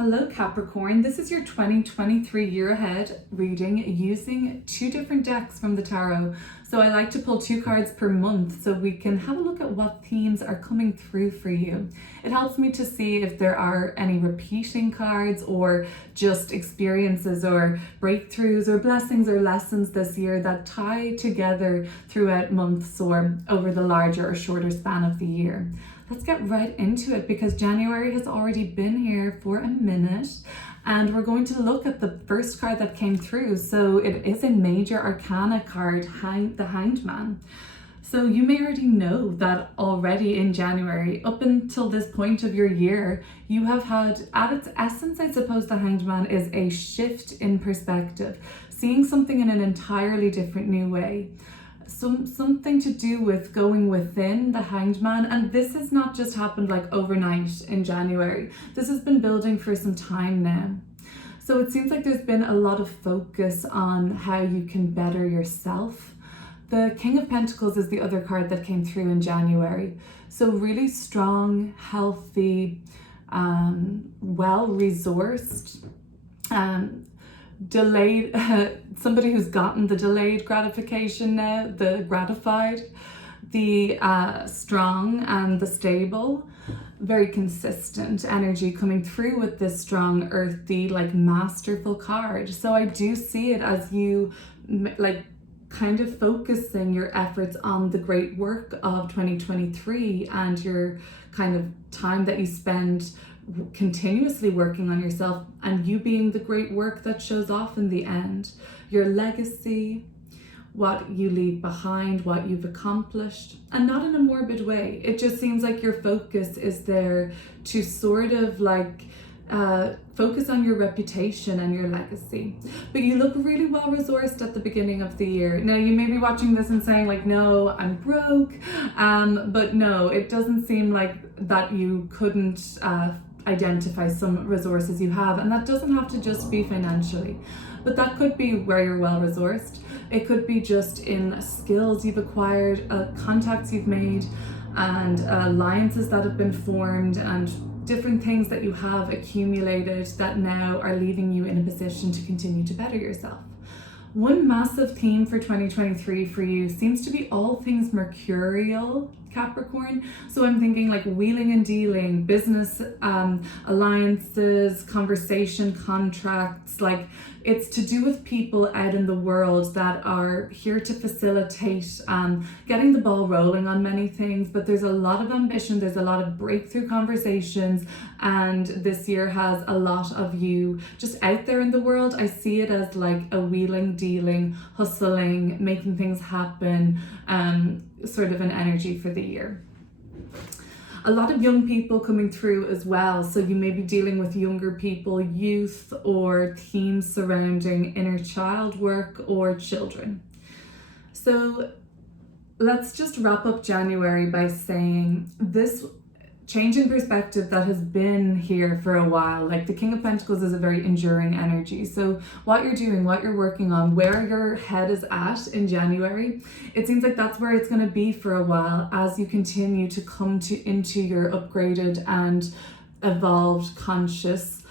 Hello Capricorn, this is your 2023 year ahead reading using two different decks from the tarot. So I like to pull two cards per month so we can have a look at what themes are coming through for you. It helps me to see if there are any repeating cards or just experiences or breakthroughs or blessings or lessons this year that tie together throughout months or over the larger or shorter span of the year. Let's get right into it because January has already been here for a minute and we're going to look at the first card that came through. So it is a major arcana card, the Hanged Man. So you may already know that already in January, up until this point of your year, you have had, at its essence, I suppose the Hanged Man is a shift in perspective, seeing something in an entirely different new way. Something to do with going within the Hanged Man, and this has not just happened like overnight in January. This has been building for some time now. So it seems like there's been a lot of focus on how you can better yourself. The King of Pentacles is the other card that came through in January. So really strong, healthy, well-resourced, delayed, somebody who's gotten the delayed gratification now, the gratified, the strong and the stable, very consistent energy coming through with this strong, earthy, like masterful card. So I do see it as you like kind of focusing your efforts on the great work of 2023 and your kind of time that you spend continuously working on yourself and you being the great work that shows off in the end. Your legacy, what you leave behind, what you've accomplished, and not in a morbid way. It just seems like your focus is there to sort of like focus on your reputation and your legacy. But you look really well resourced at the beginning of the year. Now you may be watching this and saying like, no, I'm broke. But no, it doesn't seem like that you couldn't identify some resources you have, and that doesn't have to just be financially, but that could be where you're well resourced. It could be just in skills you've acquired, contacts you've made, and alliances that have been formed, and different things that you have accumulated that now are leaving you in a position to continue to better yourself. One massive theme for 2023 for you seems to be all things mercurial, Capricorn. So I'm thinking like wheeling and dealing, business alliances, conversation, contracts, like it's to do with people out in the world that are here to facilitate getting the ball rolling on many things. But there's a lot of ambition, there's a lot of breakthrough conversations, and this year has a lot of you just out there in the world. I see it as like a wheeling, dealing, hustling, making things happen, sort of an energy for the year. A lot of young people coming through as well. So you may be dealing with younger people, youth, or themes surrounding inner child work or children. So let's just wrap up January by saying this change in perspective that has been here for a while. Like the King of Pentacles is a very enduring energy. So what you're doing, what you're working on, where your head is at in January, it seems like that's where it's going to be for a while as you continue to come into your upgraded and evolved conscious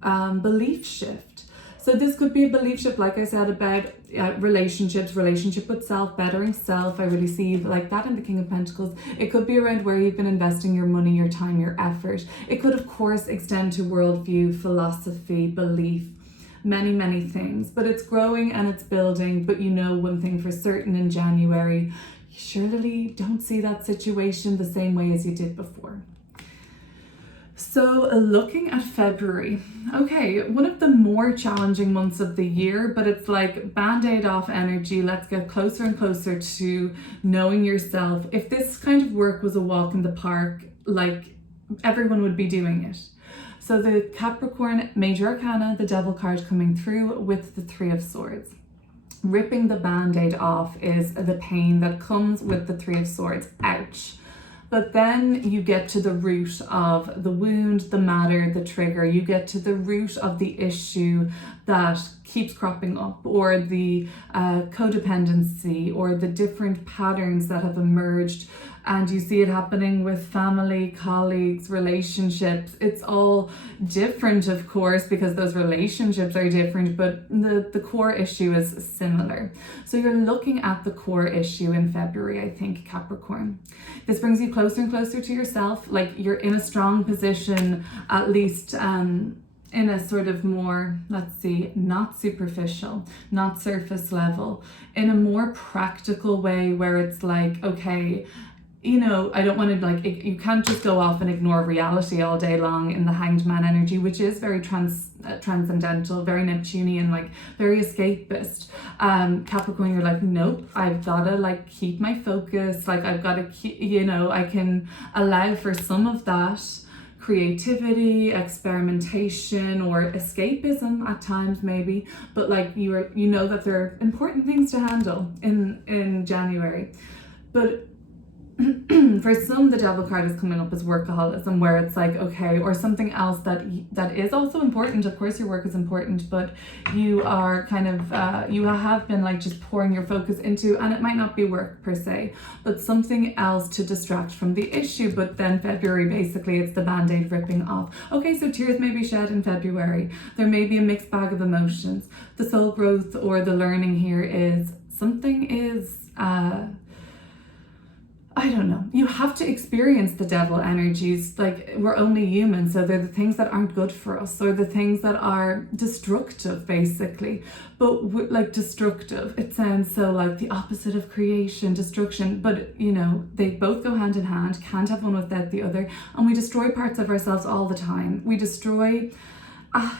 belief shift. So this could be a belief shift, like I said, about relationships, relationship with self, bettering self. I really see like that in the King of Pentacles. It could be around where you've been investing your money, your time, your effort. It could, of course, extend to worldview, philosophy, belief, many, many things. But it's growing and it's building. But you know one thing for certain in January, you surely don't see that situation the same way as you did before. So looking at February, okay, one of the more challenging months of the year, but it's like band-aid off energy. Let's get closer and closer to knowing yourself. If this kind of work was a walk in the park, like everyone would be doing it. So the Capricorn Major Arcana, the Devil card coming through with the Three of Swords. Ripping the band-aid off is the pain that comes with the Three of Swords. Ouch. But then you get to the root of the wound, the matter, the trigger. You get to the root of the issue that keeps cropping up, or the codependency, or the different patterns that have emerged, and you see it happening with family, colleagues, relationships. It's all different, of course, because those relationships are different, but the core issue is similar. So you're looking at the core issue in February, I think, Capricorn. This brings you closer and closer to yourself. Like, you're in a strong position, at least in a sort of more, let's see, not superficial, not surface level, in a more practical way, where it's like, okay, you know, I don't want to, like, you can't just go off and ignore reality all day long in the Hanged Man energy, which is very transcendental, very Neptunian, like very escapist. Capricorn, you're like, nope, I've got to like keep my focus, like I've got to keep, you know, I can allow for some of that creativity, experimentation, or escapism at times maybe, but like you know that there are important things to handle in January. But for some, the devil card is coming up as workaholism, where it's like, okay, or something else that is also important. Of course your work is important, but you are kind of you have been like just pouring your focus into, and it might not be work per se, but something else to distract from the issue. But then February, basically it's the band-aid ripping off. Okay, so tears may be shed in February. There may be a mixed bag of emotions. The soul growth or the learning here is something is I don't know. You have to experience the devil energies. Like, we're only human, so they're the things that aren't good for us, or the things that are destructive, basically. But like destructive, it sounds so like the opposite of creation, destruction. But you know, they both go hand in hand. Can't have one without the other. And we destroy parts of ourselves all the time. We destroy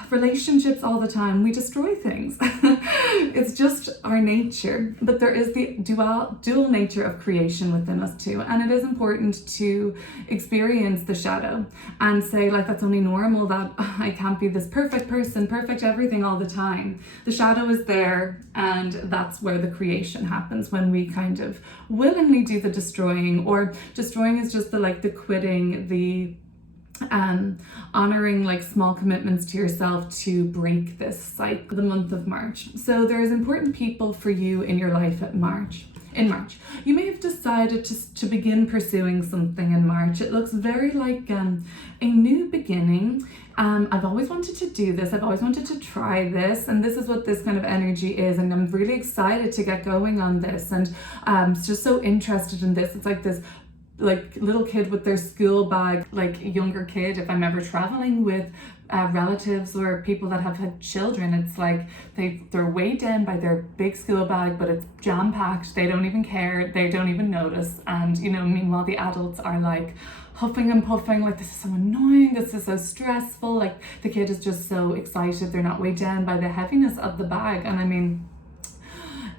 relationships all the time. We destroy things. It's just our nature. But there is the dual nature of creation within us too, and it is important to experience the shadow and say, like, that's only normal, that I can't be this perfect person, perfect everything all the time. The shadow is there, and that's where the creation happens, when we kind of willingly do the destroying. Or destroying is just the quitting, the honoring like small commitments to yourself to break this cycle. The month of March. So there's important people for you in your life in March. You may have decided to begin pursuing something in March. It looks very like a new beginning. I've always wanted to do this. I've always wanted to try this. And this is what this kind of energy is. And I'm really excited to get going on this. And I'm just so interested in this. It's like this like little kid with their school bag, like younger kid. If I'm ever traveling with relatives or people that have had children, it's like they're weighed down by their big school bag, but it's jam-packed. They don't even care, they don't even notice. And you know, meanwhile the adults are like huffing and puffing, like, this is so annoying, this is so stressful. Like, the kid is just so excited, they're not weighed down by the heaviness of the bag. And I mean,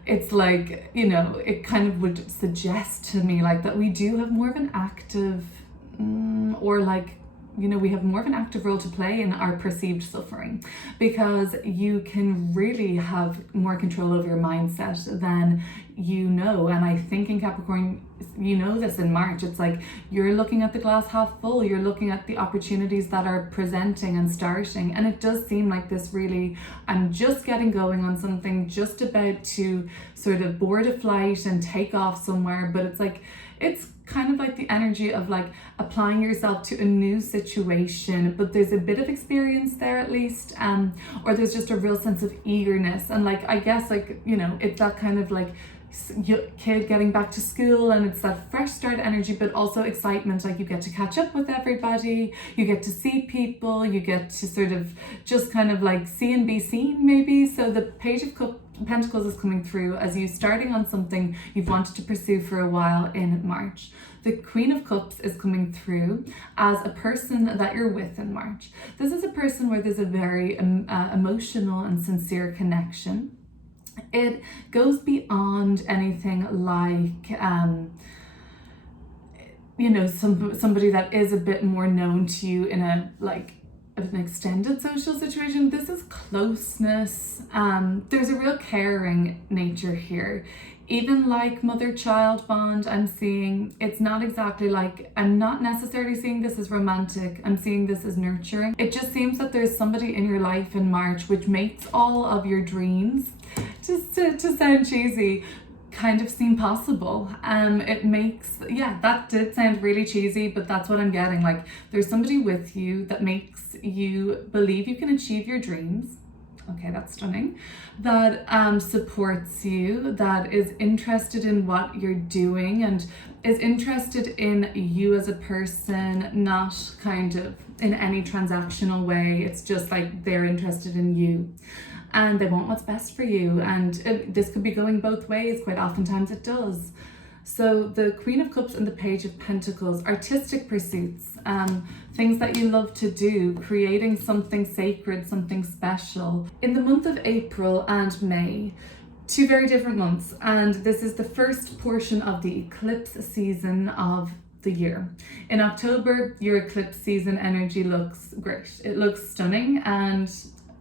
it's like, you know, it kind of would suggest to me like that we do have more of an active or like, you know, we have more of an active role to play in our perceived suffering, because you can really have more control over your mindset than you know. And I think in Capricorn, you know this in March, it's like you're looking at the glass half full, you're looking at the opportunities that are presenting and starting. And it does seem like this really, I'm just getting going on something, just about to sort of board a flight and take off somewhere. But it's like, it's kind of like the energy of like applying yourself to a new situation, but there's a bit of experience there at least, or there's just a real sense of eagerness. And like, I guess, like, you know, it's that kind of like kid getting back to school, and it's that fresh start energy, but also excitement. Like, you get to catch up with everybody, you get to see people, you get to sort of just kind of like see and be seen maybe. So the Page of Pentacles is coming through as you starting on something you've wanted to pursue for a while in March. The Queen of Cups is coming through as a person that you're with in March. This is a person where there's a very emotional and sincere connection. It goes beyond anything like, you know, somebody that is a bit more known to you in a like an extended social situation. This is closeness. There's a real caring nature here. Even like mother-child bond, I'm seeing it's not exactly like, I'm not necessarily seeing this as romantic. I'm seeing this as nurturing. It just seems that there's somebody in your life in March which makes all of your dreams, just to sound cheesy, kind of seem possible. It makes, yeah, that did sound really cheesy, but that's what I'm getting. Like, there's somebody with you that makes you believe you can achieve your dreams. Okay, that's stunning. That supports you, that is interested in what you're doing and is interested in you as a person, not kind of in any transactional way. It's just like they're interested in you and they want what's best for you. And this could be going both ways. Quite oftentimes it does. So the Queen of Cups and the Page of Pentacles, artistic pursuits, things that you love to do, creating something sacred, something special. In the month of April and May, two very different months, and this is the first portion of the eclipse season of the year. In October, your eclipse season energy looks great. It looks stunning, and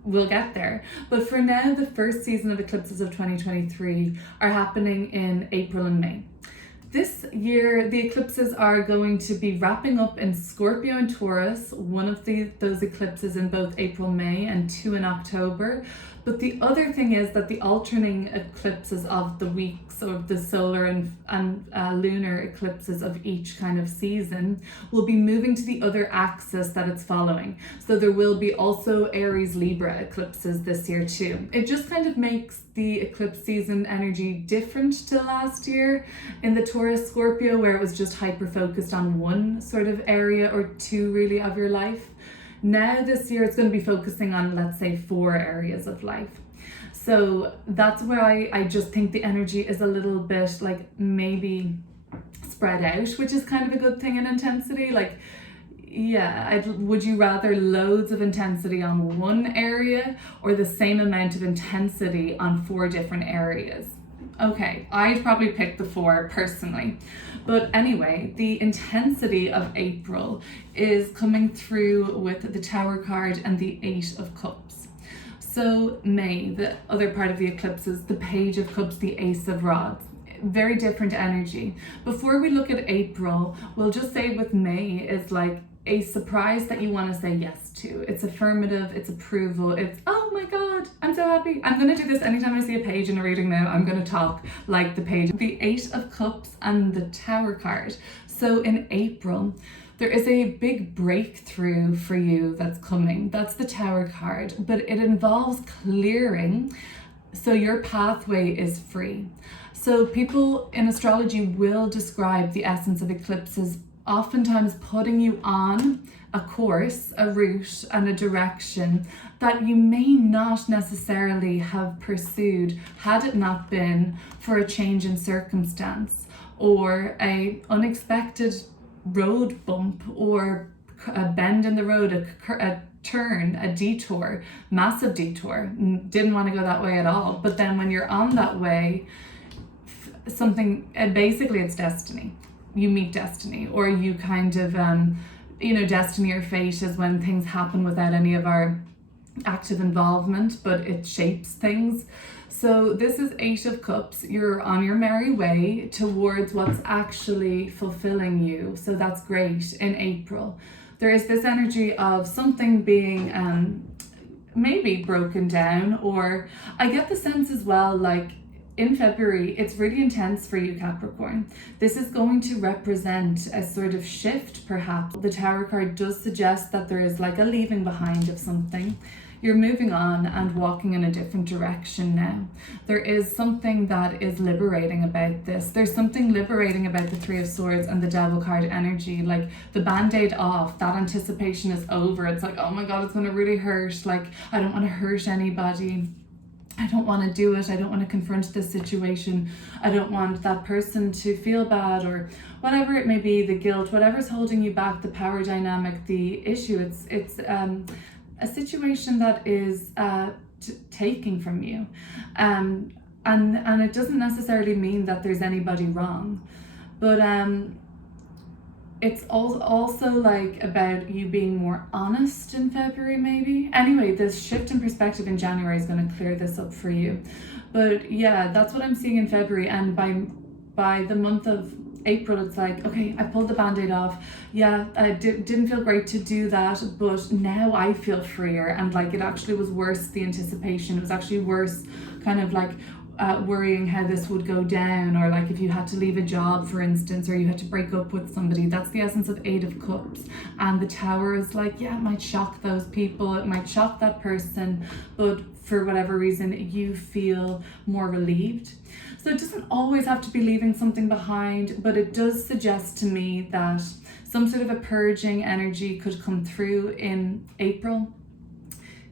we'll get there. But for now, the first season of eclipses of 2023 are happening in April and May. This year, the eclipses are going to be wrapping up in Scorpio and Taurus, one of those eclipses in both April, May, and 2 in October. But the other thing is that the alternating eclipses of the weeks, or the solar and lunar eclipses of each kind of season, will be moving to the other axis that it's following. So there will be also Aries, Libra eclipses this year too. It just kind of makes the eclipse season energy different to last year in the Taurus Scorpio, where it was just hyper focused on one sort of area or two really of your life. Now this year it's going to be focusing on, let's say, 4 areas of life. So that's where I just think the energy is a little bit like maybe spread out, which is kind of a good thing in intensity. Like, yeah, would you rather loads of intensity on one area or the same amount of intensity on 4 different areas? Okay, I'd probably pick the 4 personally. But anyway, the intensity of April is coming through with the Tower card and the 8 of Cups. So May, the other part of the eclipse, is the Page of Cups, the Ace of Rods. Very different energy. Before we look at April, we'll just say with May is like a surprise that you want to say yes to. It's affirmative, it's approval, it's, oh my God, I'm so happy. I'm going to do this anytime I see a page in a reading now. I'm going to talk like the page. The 8 of Cups and the Tower card. So in April, there is a big breakthrough for you that's coming. That's the Tower card, but it involves clearing. So your pathway is free. So people in astrology will describe the essence of eclipses oftentimes putting you on a course, a route, and a direction that you may not necessarily have pursued had it not been for a change in circumstance or a unexpected road bump or a bend in the road, a turn, a detour, massive detour. Didn't want to go that way at all. But then when you're on that way, something, basically it's destiny. You meet destiny, or you kind of, destiny or fate is when things happen without any of our active involvement, but it shapes things. So this is 8 of Cups. You're on your merry way towards what's actually fulfilling you. So that's great in April. There is this energy of something being maybe broken down, or I get the sense as well, like, in February, it's really intense for you, Capricorn. This is going to represent a sort of shift, perhaps. The Tower card does suggest that there is like a leaving behind of something. You're moving on and walking in a different direction now. There is something that is liberating about this. There's something liberating about the 3 of Swords and the Devil card energy. Like, the band-aid off, that anticipation is over. It's like, oh my God, it's gonna really hurt. Like, I don't want to hurt anybody. I don't want to do it. I don't want to confront this situation. I don't want that person to feel bad, or whatever it may be, the guilt, whatever's holding you back, the power dynamic, the issue. It's a situation that is taking from you. And it doesn't necessarily mean that there's anybody wrong. But it's also like about you being more honest in February, maybe. Anyway, this shift in perspective in January is going to clear this up for you. But yeah, that's what I'm seeing in February. And by the month of April, it's like, okay, I pulled the band-aid off. Yeah, I didn't feel great to do that, but now I feel freer. And like, it actually was worse, the anticipation. It was actually worse, kind of like worrying how this would go down, or like if you had to leave a job, for instance, or you had to break up with somebody. That's the essence of Eight of Cups. And the Tower is like, yeah, it might shock those people, it might shock that person, but for whatever reason you feel more relieved. So it doesn't always have to be leaving something behind, but it does suggest to me that some sort of a purging energy could come through in April.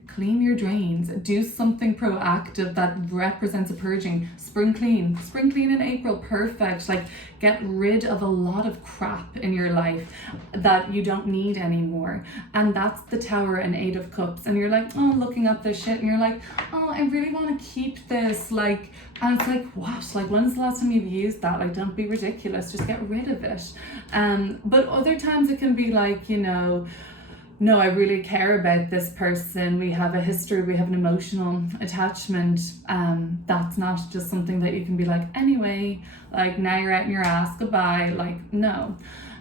Clean your drains, do something proactive that represents a purging. Spring clean in April, perfect. Like, get rid of a lot of crap in your life that you don't need anymore. And that's the Tower and Eight of Cups. And you're like, oh, looking at this shit, and you're like, oh, I really want to keep this. Like, and it's like, what? Like, when's the last time you've used that? Like, don't be ridiculous, just get rid of it. But other times it can be like, you know, no, I really care about this person. We have a history, we have an emotional attachment. That's not just something that you can be like, anyway, like, now you're out in your ass, goodbye. Like, no.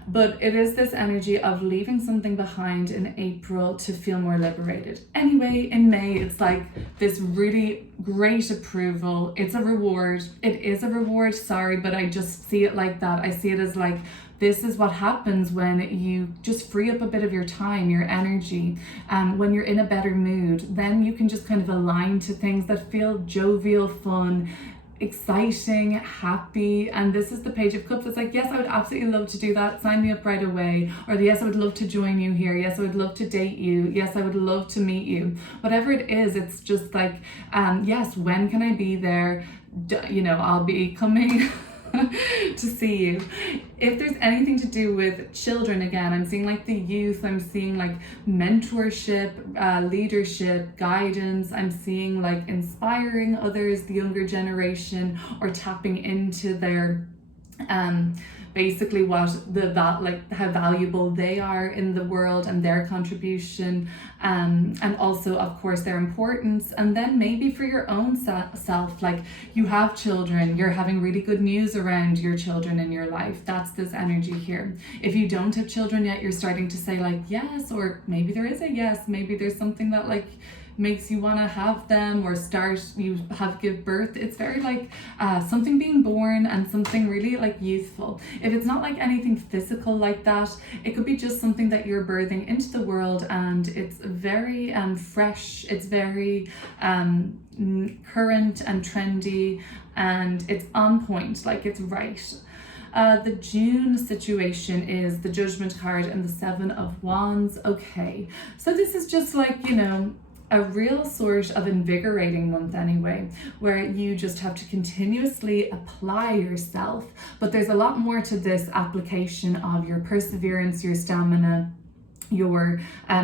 But it is this energy of leaving something behind in April to feel more liberated. Anyway, in May, it's like this really great approval. It's a reward. It is a reward, sorry, but I just see it like that. I see it as like, this is what happens when you just free up a bit of your time, your energy. When you're in a better mood, then you can just kind of align to things that feel jovial, fun, exciting, happy. And this is the Page of Cups. It's like, yes, I would absolutely love to do that. Sign me up right away. Or yes, I would love to join you here. Yes, I would love to date you. Yes, I would love to meet you. Whatever it is, it's just like, yes, when can I be there? You know, I'll be coming to see you. If there's anything to do with children, again, I'm seeing like the youth, I'm seeing like mentorship, leadership, guidance. I'm seeing like inspiring others, the younger generation, or tapping into their basically what like how valuable they are in the world and their contribution, and also of course their importance. And then maybe for your own self, like, you have children, you're having really good news around your children in your life. That's this energy here. If you don't have children yet, you're starting to say like yes, or maybe there is a yes, maybe there's something that like makes you want to have them, or give birth. It's very like something being born, and something really like youthful. If it's not like anything physical like that, it could be just something that you're birthing into the world, and it's very fresh, it's very current and trendy, and it's on point, like it's right. The June situation is the Judgment card and the Seven of Wands. Okay, so this is just like, you know, a real sort of invigorating month anyway, where you just have to continuously apply yourself. But there's a lot more to this application of your perseverance, your stamina, your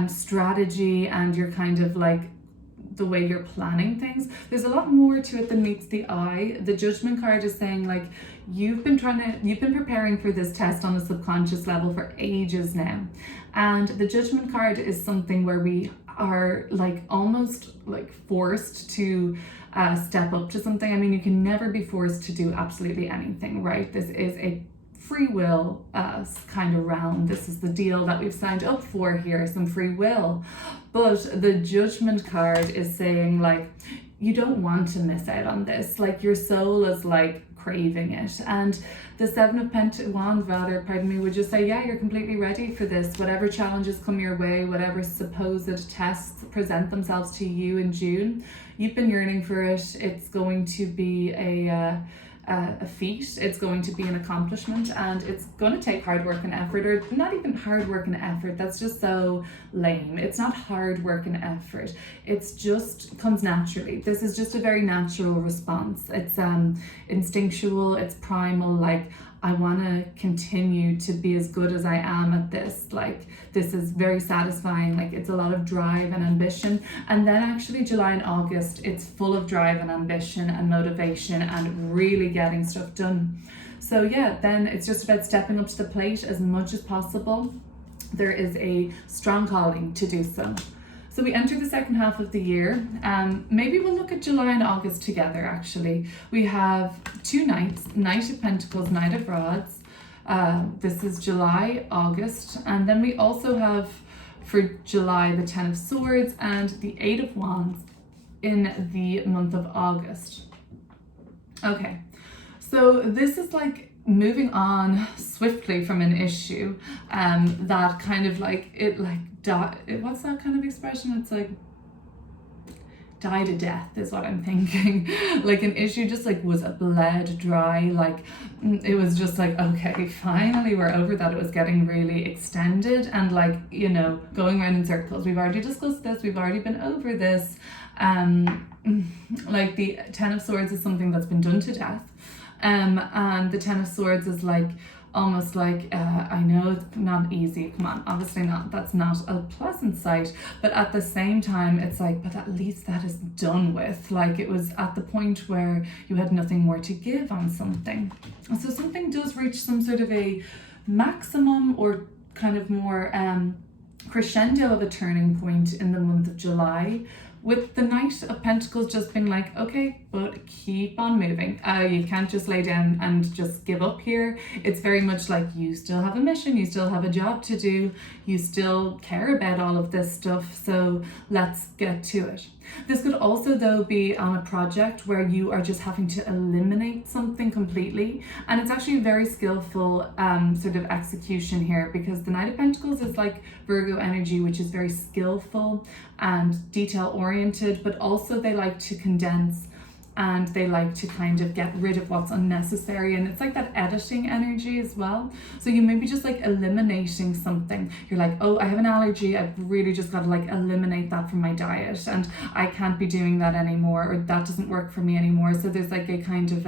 strategy, and your kind of like the way you're planning things. There's a lot more to it than meets the eye. The Judgment card is saying like, you've been preparing for this test on a subconscious level for ages now. And the Judgment card is something where we are like almost like forced to step up to something. I mean, you can never be forced to do absolutely anything, right? This is a free will kind of realm. This is the deal that we've signed up for here, some free will. But the Judgment card is saying like, you don't want to miss out on this. Like, your soul is like craving it. And the Seven of Wands, would just say, yeah, you're completely ready for this. Whatever challenges come your way, whatever supposed tests present themselves to you in June, you've been yearning for it. It's going to be a feat, it's going to be an accomplishment, and it's going to take hard work and effort, or not even hard work and effort. That's just so lame. It's not hard work and effort. It's just comes naturally. This is just a very natural response. It's instinctual, it's primal, like, I want to continue to be as good as I am at this. Like, this is very satisfying. Like, it's a lot of drive and ambition. And then actually July and August, it's full of drive and ambition and motivation and really getting stuff done. So yeah, then it's just about stepping up to the plate as much as possible. There is a strong calling to do so. So we enter the second half of the year. Maybe we'll look at July and August together, actually. We have two nights, Knight of Pentacles, Knight of Rods. This is July, August. And then we also have for July the Ten of Swords and the Eight of Wands in the month of August. Okay, so this is like moving on swiftly from an issue that kind of like what's that kind of expression? It's like die to death is what I'm thinking. Like an issue just like was bled dry, like it was just like, okay, finally we're over that. It was getting really extended and like, you know, going around in circles. We've already discussed this, we've already been over this. Like the Ten of Swords is something that's been done to death. And the Ten of Swords is like almost like I know it's not easy, come on, obviously not, that's not a pleasant sight, but at the same time it's like, but at least that is done with. Like it was at the point where you had nothing more to give on something. So something does reach some sort of a maximum or kind of more crescendo of a turning point in the month of July, with the Knight of Pentacles just being like, okay, but keep on moving. You can't just lay down and just give up here. It's very much like you still have a mission, you still have a job to do, you still care about all of this stuff, so let's get to it. This could also though be on a project where you are just having to eliminate something completely, and it's actually a very skillful sort of execution here, because the Knight of Pentacles is like Virgo energy, which is very skillful and detail oriented, but also they like to condense and they like to kind of get rid of what's unnecessary, and it's like that editing energy as well. So you may be just like eliminating something. You're like, oh, I have an allergy, I've really just got to like eliminate that from my diet, and I can't be doing that anymore, or that doesn't work for me anymore. So there's like a kind of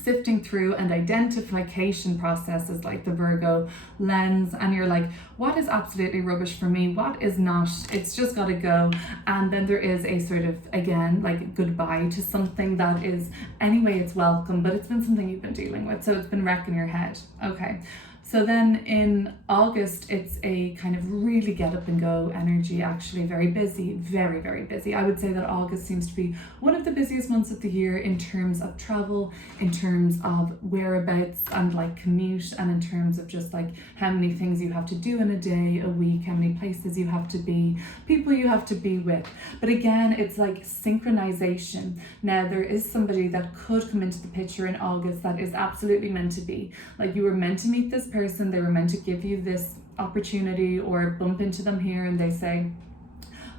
sifting through and identification process is like the Virgo lens, and you're like, what is absolutely rubbish for me, what is not, it's just got to go. And then there is a sort of, again, like goodbye to something that is, anyway, it's welcome, but it's been something you've been dealing with, so it's been wrecking your head. Okay, so then in August, it's a kind of really get up and go energy, actually very busy, very, very busy. I would say that August seems to be one of the busiest months of the year in terms of travel, in terms of whereabouts and like commute, and in terms of just like how many things you have to do in a day, a week, how many places you have to be, people you have to be with. But again, it's like synchronization. Now, there is somebody that could come into the picture in August that is absolutely meant to be. Like you were meant to meet this person, they were meant to give you this opportunity, or bump into them here and they say,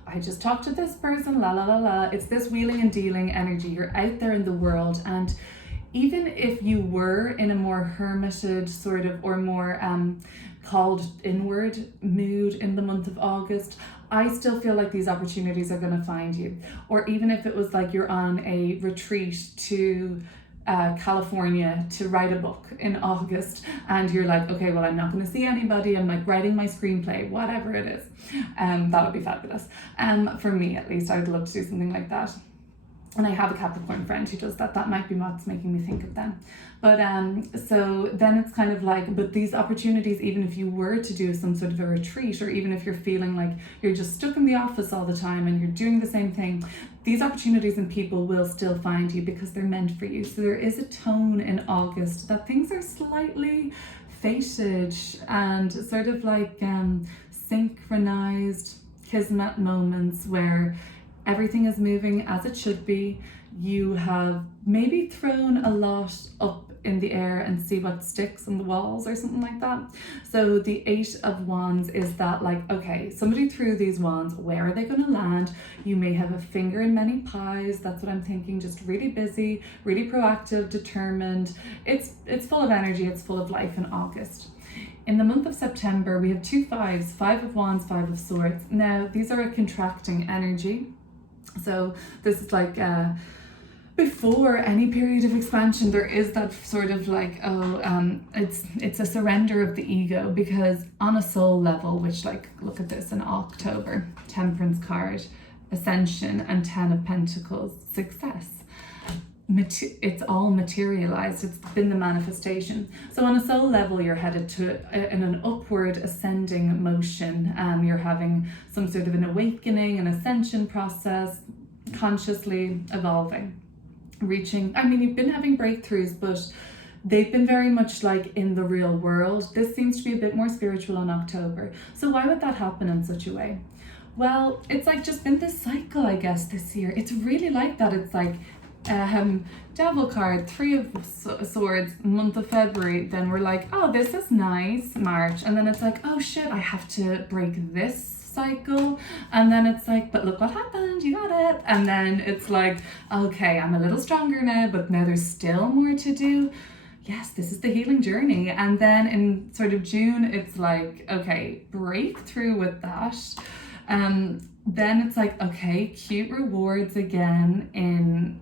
I just talked to this person, la la la la. It's this wheeling and dealing energy. You're out there in the world, and even if you were in a more hermited sort of, or more called inward mood in the month of August, I still feel like these opportunities are going to find you. Or even if it was like you're on a retreat to California to write a book in August, and you're like, okay, well, I'm not going to see anybody, I'm like writing my screenplay, whatever it is, that would be fabulous. For me, at least, I would love to do something like that. And I have a Capricorn friend who does that. That might be what's making me think of them. But so then it's kind of like, but these opportunities, even if you were to do some sort of a retreat, or even if you're feeling like you're just stuck in the office all the time and you're doing the same thing, these opportunities and people will still find you because they're meant for you. So there is a tone in August that things are slightly fated and sort of like synchronized kismet moments where everything is moving as it should be. You have maybe thrown a lot up in the air and see what sticks on the walls or something like that. So the Eight of Wands is that, like, okay, somebody threw these wands, where are they going to land? You may have a finger in many pies. That's what I'm thinking. Just really busy, really proactive, determined. It's full of energy. It's full of life in August. In the month of September, we have two fives, Five of Wands, Five of Swords. Now, these are a contracting energy. So this is like before any period of expansion, there is that sort of like, it's a surrender of the ego, because on a soul level, which, like, look at this in October, Temperance card, Ascension, and Ten of Pentacles, success. it's all materialized. It's been the manifestation. So on a soul level, you're headed to in an upward ascending motion. You're having some sort of an awakening, an ascension process, consciously evolving, reaching. I mean, you've been having breakthroughs, but they've been very much like in the real world. This seems to be a bit more spiritual in October. So why would that happen in such a way? Well, it's like just been this cycle, I guess, this year. It's really like that. It's like devil card, 3 of swords, month of February. Then we're like, oh, this is nice, March. And then it's like, oh shit, I have to break this cycle. And then it's like, but look what happened, you got it. And then it's like, okay, I'm a little stronger now, but now there's still more to do. Yes, this is the healing journey. And then in sort of June, it's like, okay, breakthrough with that. Then it's like, okay, cute rewards again in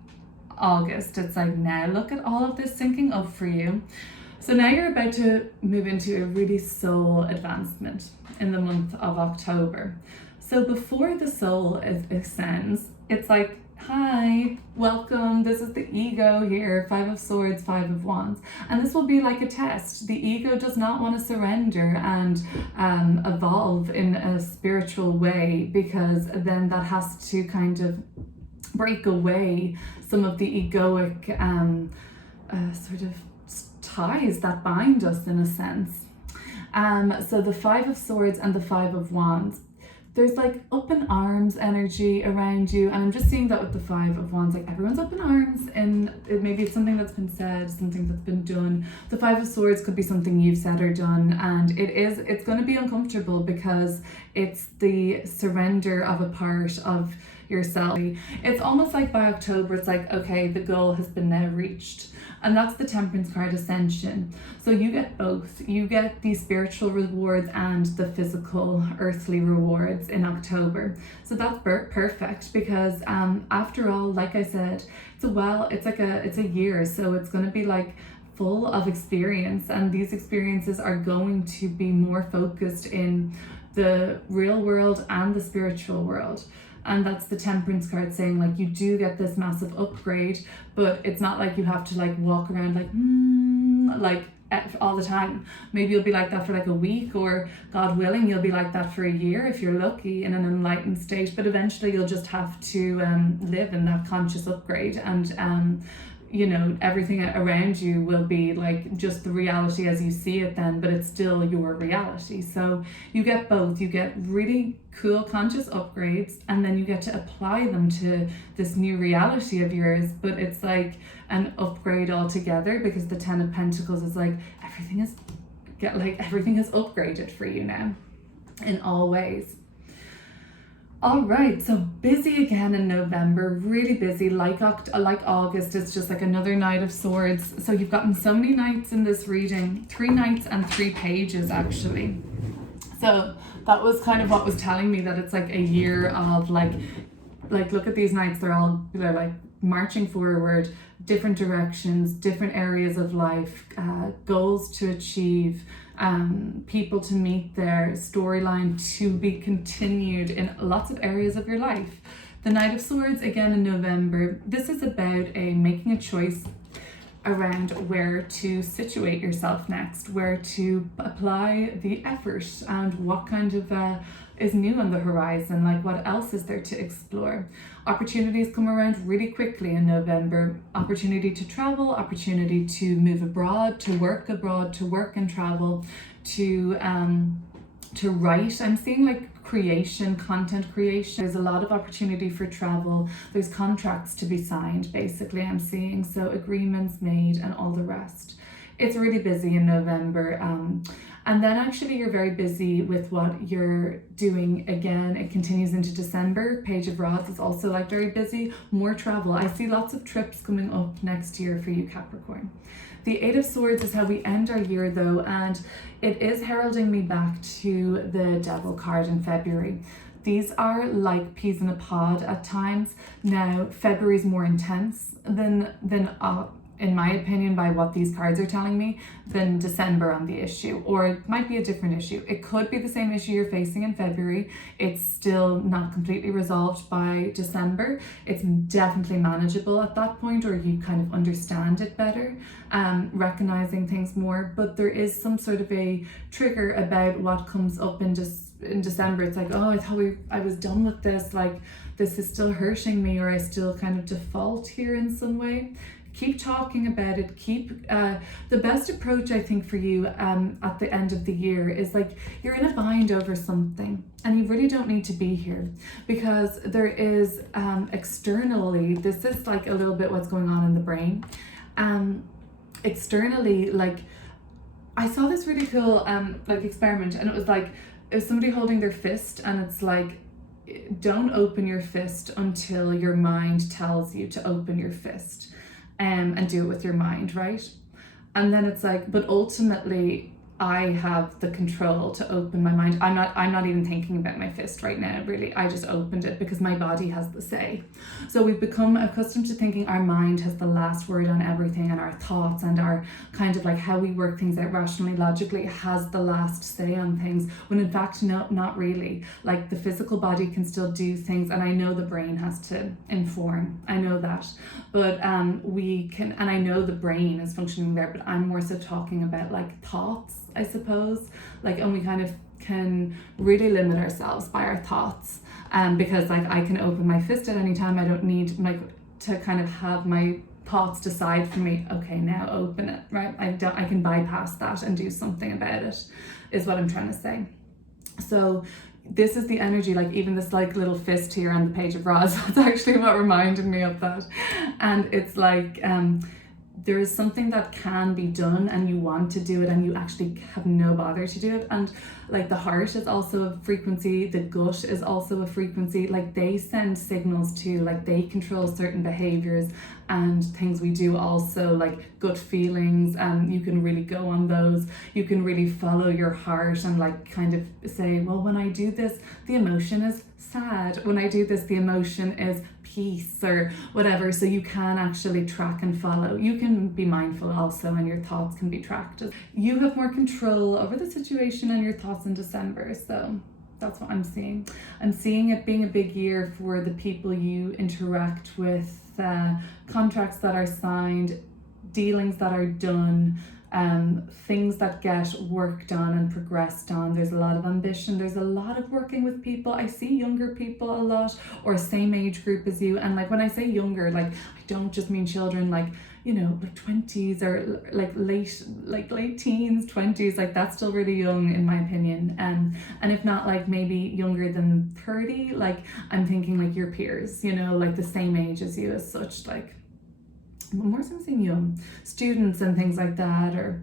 August. It's like, now look at all of this syncing up for you. So now you're about to move into a really soul advancement in the month of October. So before the soul ascends, it's like, hi, welcome, this is the ego here, 5 of swords, 5 of wands. And this will be like a test. The ego does not want to surrender and evolve in a spiritual way, because then that has to kind of break away some of the egoic sort of ties that bind us in a sense. So the 5 of swords and the 5 of wands, there's like up in arms energy around you, and I'm just seeing that with the 5 of wands, like everyone's up in arms, and maybe it's something that's been said, something that's been done. The 5 of swords could be something you've said or done, and it's going to be uncomfortable because it's the surrender of a part of yourself. It's almost like by October, it's like, okay, the goal has been now reached. And that's the Temperance card, Ascension. So you get both. You get the spiritual rewards and the physical, earthly rewards in October. So that's perfect, because after all, like I said, it's a year. So it's going to be like full of experience. And these experiences are going to be more focused in the real world and the spiritual world. And that's the Temperance card, saying like you do get this massive upgrade, but it's not like you have to like walk around like all the time. Maybe you'll be like that for like a week, or God willing, you'll be like that for a year if you're lucky in an enlightened state. But eventually you'll just have to live in that conscious upgrade, and you know, everything around you will be like just the reality as you see it then, but it's still your reality. So you get both. You get really cool conscious upgrades, and then you get to apply them to this new reality of yours, but it's like an upgrade altogether, because the 10 of Pentacles is like everything is upgraded for you now in all ways. All right, so busy again in November, really busy, like August. It's just like another Knight of Swords. So you've gotten so many knights in this reading, 3 knights and 3 pages actually. So that was kind of what was telling me that it's like a year of like look at these knights, they're like marching forward, different directions, different areas of life, goals to achieve, people to meet, their storyline to be continued in lots of areas of your life. The Knight of Swords again in November. This is about making a choice around where to situate yourself next, where to apply the effort, and what kind of is new on the horizon, like what else is there to explore. Opportunities come around really quickly in November. Opportunity to travel, opportunity to move abroad, to work and travel, to write. I'm seeing like creation, content creation. There's a lot of opportunity for travel. There's contracts to be signed, basically, I'm seeing. So agreements made and all the rest. It's really busy in November. And then actually you're very busy with what you're doing again. It continues into December. Page of Rods is also like very busy. More travel. I see lots of trips coming up next year for you, Capricorn. The 8 of Swords is how we end our year though, and it is heralding me back to the Devil card in February. These are like peas in a pod at times. Now, February is more intense than in my opinion, by what these cards are telling me, than December on the issue. Or it might be a different issue. It could be the same issue you're facing in February. It's still not completely resolved by December. It's definitely manageable at that point, or you kind of understand it better, recognizing things more. But there is some sort of a trigger about what comes up in December. It's like, oh, I thought I was done with this. Like, this is still hurting me, or I still kind of default here in some way. Keep talking about it. Keep the best approach, I think, for you at the end of the year is like, you're in a bind over something and you really don't need to be here, because there is externally, this is like a little bit what's going on in the brain. Externally, like, I saw this really cool like experiment, and it was like, it was somebody holding their fist, and it's like, don't open your fist until your mind tells you to open your fist, and do it with your mind, right? And then it's like, but ultimately I have the control to open my mind. I'm not even thinking about my fist right now, really. I just opened it because my body has the say. So we've become accustomed to thinking our mind has the last word on everything, and our thoughts and our kind of like how we work things out rationally, logically has the last say on things, when in fact, no, not really. Like, the physical body can still do things, and I know the brain has to inform. I know that. But we can, and I know the brain is functioning there, but I'm more so talking about like thoughts, I suppose, like, and we kind of can really limit ourselves by our thoughts, because like, I can open my fist at any time. I don't need like to kind of have my thoughts decide for me, okay, now open it, right? I can bypass that and do something about it, is what I'm trying to say. So this is the energy, like even this like little fist here on the Page of Rods, that's actually what reminded me of that. And it's like, there is something that can be done, and you want to do it, and you actually have no bother to do it. And like, the heart is also a frequency, the gut is also a frequency. Like, they send signals too, like they control certain behaviors and things we do also, like gut feelings, and you can really go on those. You can really follow your heart and like kind of say, well, when I do this, the emotion is sad. When I do this, the emotion is peace, or whatever. So you can actually track and follow. You can be mindful also, and your thoughts can be tracked. You have more control over the situation and your thoughts in December. So that's what I'm seeing. I'm seeing it being a big year for the people you interact with, contracts that are signed, dealings that are done, things that get worked on and progressed on. There's a lot of ambition. There's a lot of working with people. I see younger people a lot, or same age group as you. And like, when I say younger, like, I don't just mean children, like, you know, like 20s, or like late teens, 20s, like that's still really young in my opinion. And if not, like maybe younger than 30, like I'm thinking like your peers, you know, like the same age as you as such, like more something young, students and things like that. Or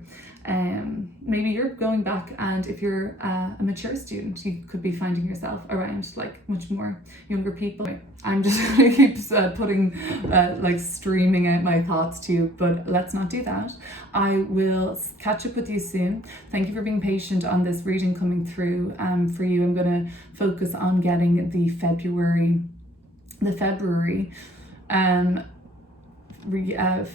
maybe you're going back, and if you're a mature student, you could be finding yourself around like much more younger people. I'm just gonna keep putting like streaming out my thoughts to you, but let's not do that. I will catch up with you soon. Thank you for being patient on this reading coming through for you. I'm gonna focus on getting the February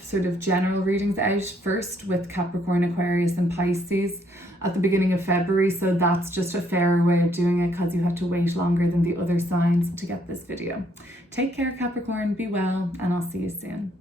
sort of general readings out first, with Capricorn, Aquarius and Pisces at the beginning of February. So that's just a fairer way of doing it, because you have to wait longer than the other signs to get this video. Take care, Capricorn, be well, and I'll see you soon.